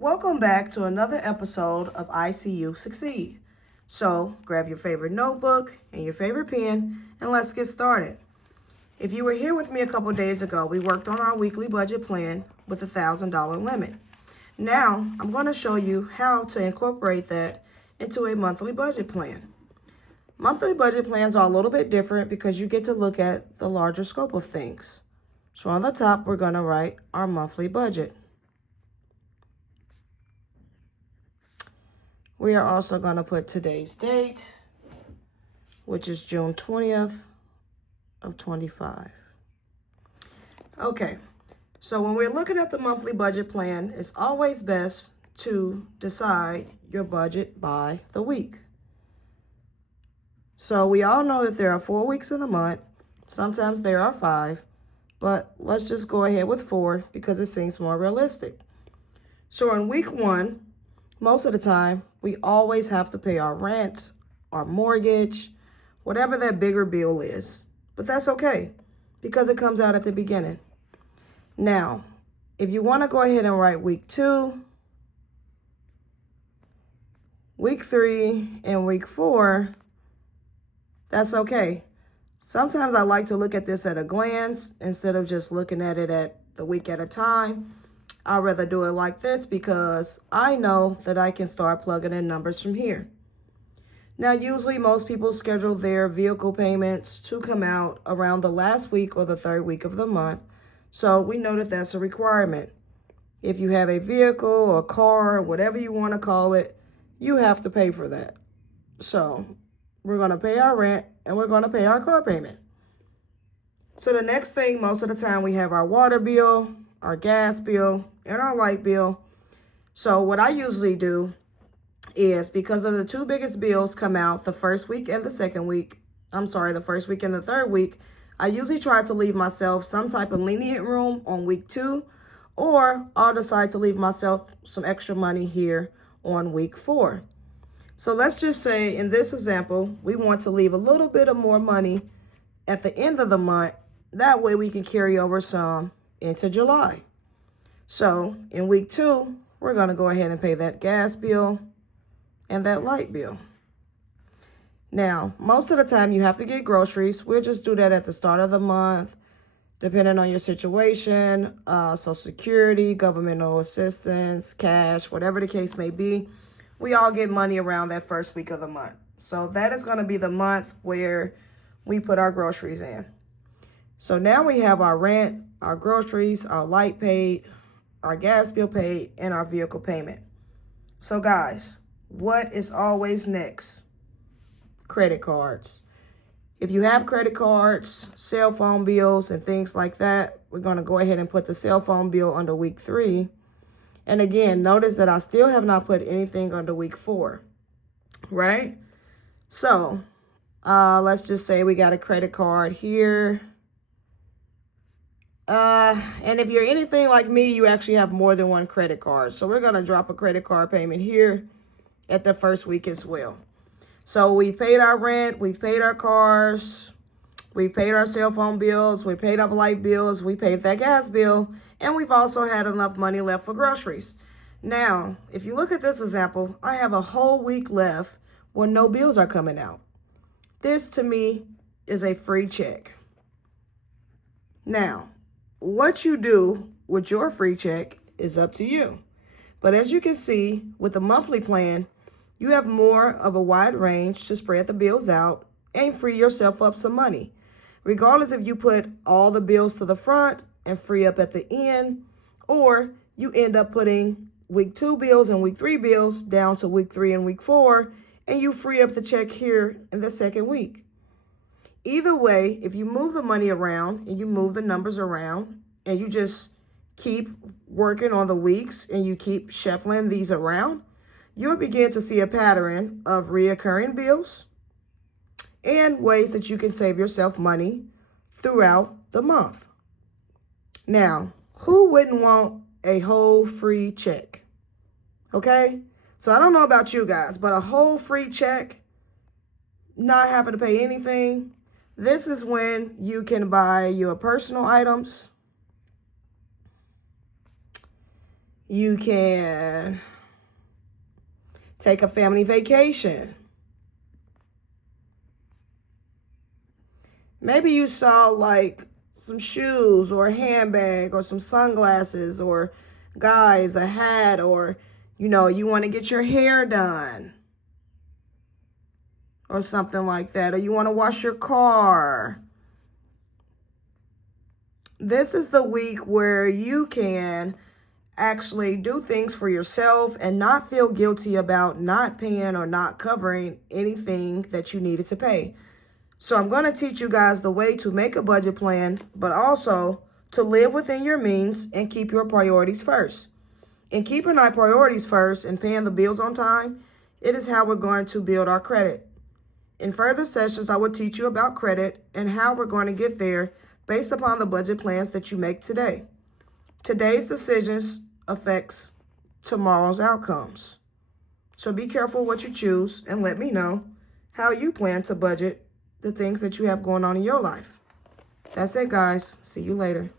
Welcome back to another episode of ICU Succeed. So grab your favorite notebook and your favorite pen and let's get started. If you were here with me a couple days ago, we worked on our weekly budget plan with a $1,000 limit. Now I'm going to show you how to incorporate that into a monthly budget plan. Monthly budget plans are a little bit different because you get to look at the larger scope of things. So on the top, we're going to write our monthly budget. We are also going to put today's date, which is June 20th of 25. Okay, so when we're looking at the monthly budget plan, it's always best to decide your budget by the week. So we all know that there are 4 weeks in a month. Sometimes there are 5, but let's just go ahead with 4 because it seems more realistic. So in week 1, most of the time, we always have to pay our rent, our mortgage, whatever that bigger bill is. But that's okay because it comes out at the beginning. Now, if you want to go ahead and write week 2, week 3, and week 4, that's okay. Sometimes I like to look at this at a glance instead of just looking at it at the week at a time. I'd rather do it like this because I know that I can start plugging in numbers from here. Now, usually most people schedule their vehicle payments to come out around the last week or the 3rd week of the month. So we know that that's a requirement. If you have a vehicle or car, whatever you want to call it, you have to pay for that. So we're going to pay our rent and we're going to pay our car payment. So the next thing, most of the time we have our water bill, our gas bill, and our light bill. So what I usually do is, because of the 2 biggest bills come out the first week and the second week, the first week and the 3rd week, I usually try to leave myself some type of lenient room on week 2, or I'll decide to leave myself some extra money here on week 4. So let's just say in this example, we want to leave a little bit of more money at the end of the month. That way we can carry over some into July. So in week 2, we're going to go ahead and pay that gas bill and that light bill. Now, most of the time you have to get groceries. We'll just do that at the start of the month, depending on your situation, Social Security, governmental assistance, cash, whatever the case may be. We all get money around that first week of the month. So that is going to be the month where we put our groceries in. So now we have our rent, our groceries, our light paid, our gas bill paid, and our vehicle payment. So guys, what is always next? Credit cards. If you have credit cards, cell phone bills, and things like that, we're going to go ahead and put the cell phone bill under week 3. And again, notice that I still have not put anything under week 4, right? So let's just say we got a credit card here. And if you're anything like me, you actually have more than one credit card. So we're going to drop a credit card payment here at the first week as well. So we've paid our rent, we've paid our cars, we've paid our cell phone bills, we paid our light bills, we paid that gas bill, and we've also had enough money left for groceries. Now, if you look at this example, I have a whole week left when no bills are coming out. This to me is a free check. Now, what you do with your free check is up to you. But as you can see, with the monthly plan, you have more of a wide range to spread the bills out and free yourself up some money. Regardless if you put all the bills to the front and free up at the end, or you end up putting week 2 bills and week 3 bills down to week 3 and week 4, and you free up the check here in the second week. Either way, if you move the money around and you move the numbers around and you just keep working on the weeks and you keep shuffling these around, you'll begin to see a pattern of reoccurring bills and ways that you can save yourself money throughout the month. Now, who wouldn't want a whole free check? Okay? So I don't know about you guys, but a whole free check, not having to pay anything, this is when you can buy your personal items, You can take a family vacation. Maybe you saw like some shoes or a handbag or some sunglasses, or guys, a hat, or you want to get your hair done or something like that, or you want to wash your car. This is the week where you can actually do things for yourself and not feel guilty about not paying or not covering anything that you needed to pay. So I'm going to teach you guys the way to make a budget plan, but also to live within your means and keep your priorities first. In keeping our priorities first and paying the bills on time, it is how we're going to build our credit. In further sessions, I will teach you about credit and how we're going to get there based upon the budget plans that you make today. Today's decisions affects tomorrow's outcomes. So be careful what you choose and let me know how you plan to budget the things that you have going on in your life. That's it, guys. See you later.